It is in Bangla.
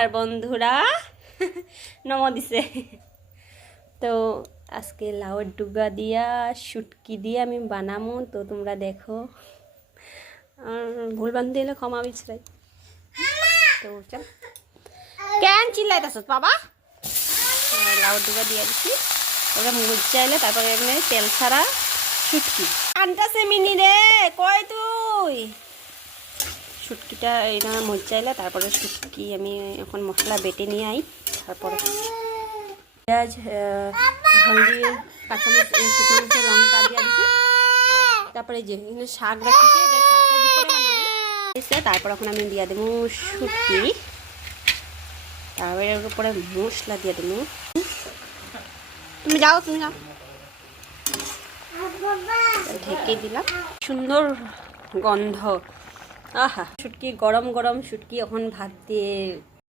নমস্কার বন্ধুরা নম দিছে। তো আজকে লাউয়ের ডুগা দিয়া শুটকি দিয়ে আমি বানামো, তো তোমরা দেখো। আর ভুল বান্ধি এলে ক্ষমা বিছরাই। তো চল কেন চিল্লাইতেছ বাবা। লাউয়ের ডুগা দিয়ে দিচ্ছি, ওরা মুখ চাইলে তারপরে এমনি তেল ছাড়া শুটকি আনটাছে মিনি রে, কই তুই? শুটকিটা এটা মজ চাইলে তারপরে শুটকি আমি এখন মশলা বেটে নিয়ে আই। তারপরে পেঁয়াজ, হলদি, কাঁচামরিচ, শুকনো মরিচের লঙ্কা দিয়ে দিচ্ছি। তারপরে যে এখানে শাক রাখছি, এটা শাকটা দুপুরে বানাবো। তারপর এখন আমি দিয়ে দেবো শুটকি, তারপরে এর উপরে মশলা দিয়ে দেবো। তুমি যাও ঢেকে দিলাম। সুন্দর গন্ধ, আহা। শুটকি গরম গরম শুটকি এখন ভাত দিয়ে